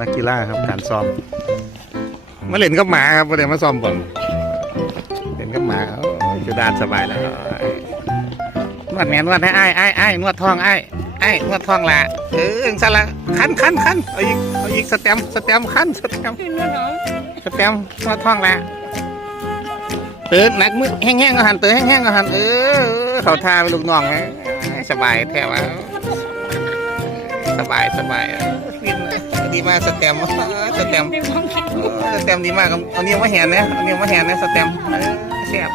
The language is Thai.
นักกีฬาครับการซ้อมมาเล่นกับหมาครับประเดี๋ยวมาซ้อมบอลเล่นกับหมาจะดานสบายแล้วนวดแม่นวดให้ไอ้นวดท้องไอ้นวดท้องละสั่นละคันเอาอีกสแตมคันสแตมนวดท้องละตื่นหนักมือแห้งๆก็หันตื่นแห้งๆก็หันเขาทาไปลูกน้องไหมสบายแท้วะสบายดีมากสแตมดีมากเอาเนี้ยมาแหนนะสแตมแซ่บ